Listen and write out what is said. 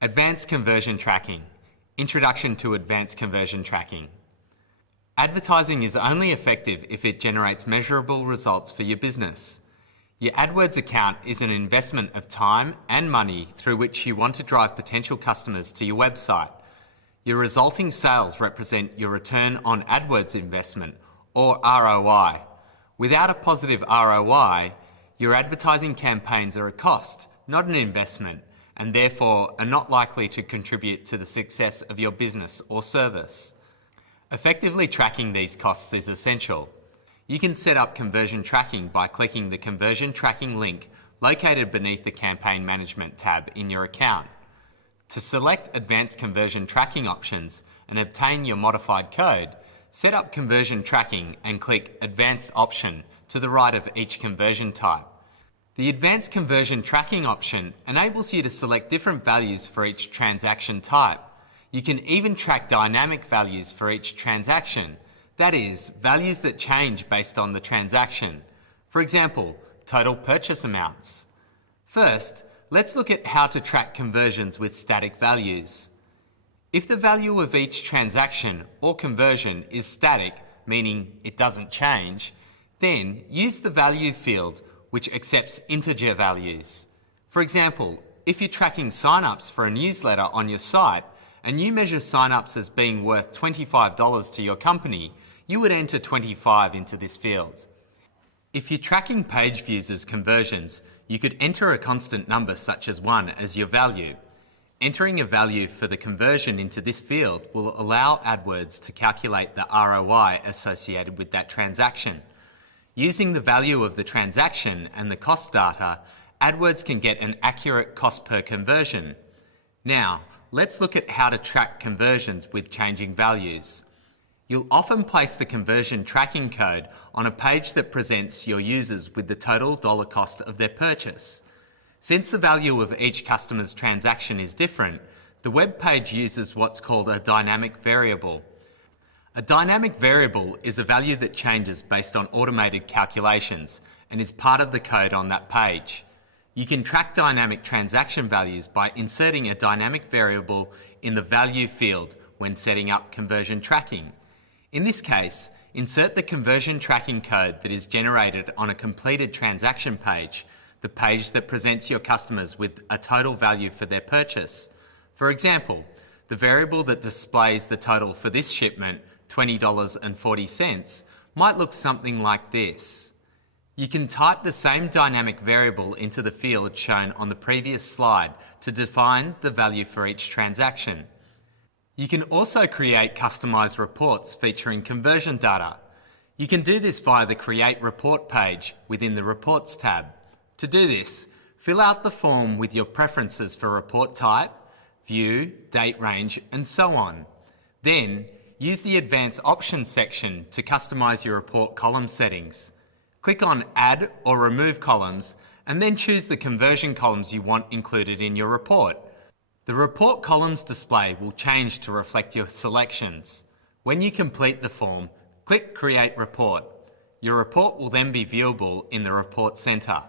Advanced Conversion Tracking. Introduction to Advanced Conversion Tracking. Advertising is only effective if it generates measurable results for your business. Your AdWords account is an investment of time and money through which you want to drive potential customers to your website. Your resulting sales represent your return on AdWords investment, or ROI. Without a positive ROI, your advertising campaigns are a cost, not an investment, and therefore are not likely to contribute to the success of your business or service. Effectively tracking these costs is essential. You can set up conversion tracking by clicking the Conversion Tracking link located beneath the Campaign Management tab in your account. To select Advanced Conversion Tracking options and obtain your modified code, set up Conversion Tracking and click Advanced option to the right of each conversion type. The Advanced Conversion Tracking option enables you to select different values for each transaction type. You can even track dynamic values for each transaction, that is, values that change based on the transaction. For example, total purchase amounts. First, let's look at how to track conversions with static values. If the value of each transaction or conversion is static, meaning it doesn't change, then use the value field which accepts integer values. For example, if you're tracking sign-ups for a newsletter on your site and you measure sign-ups as being worth $25 to your company, you would enter 25 into this field. If you're tracking page views as conversions, you could enter a constant number such as 1 as your value. Entering a value for the conversion into this field will allow AdWords to calculate the ROI associated with that transaction. Using the value of the transaction and the cost data, AdWords can get an accurate cost per conversion. Now, let's look at how to track conversions with changing values. You'll often place the conversion tracking code on a page that presents your users with the total dollar cost of their purchase. Since the value of each customer's transaction is different, the web page uses what's called a dynamic variable. A dynamic variable is a value that changes based on automated calculations and is part of the code on that page. You can track dynamic transaction values by inserting a dynamic variable in the value field when setting up conversion tracking. In this case, insert the conversion tracking code that is generated on a completed transaction page, the page that presents your customers with a total value for their purchase. For example, the variable that displays the total for this shipment, $20.40, might look something like this. You can type the same dynamic variable into the field shown on the previous slide to define the value for each transaction. You can also create customized reports featuring conversion data. You can do this via the Create Report page within the Reports tab. To do this, fill out the form with your preferences for report type, view, date range, and so on. Then, use the Advanced Options section to customize your report column settings. Click on Add or Remove Columns, and then choose the conversion columns you want included in your report. The report columns display will change to reflect your selections. When you complete the form, click Create Report. Your report will then be viewable in the Report Center.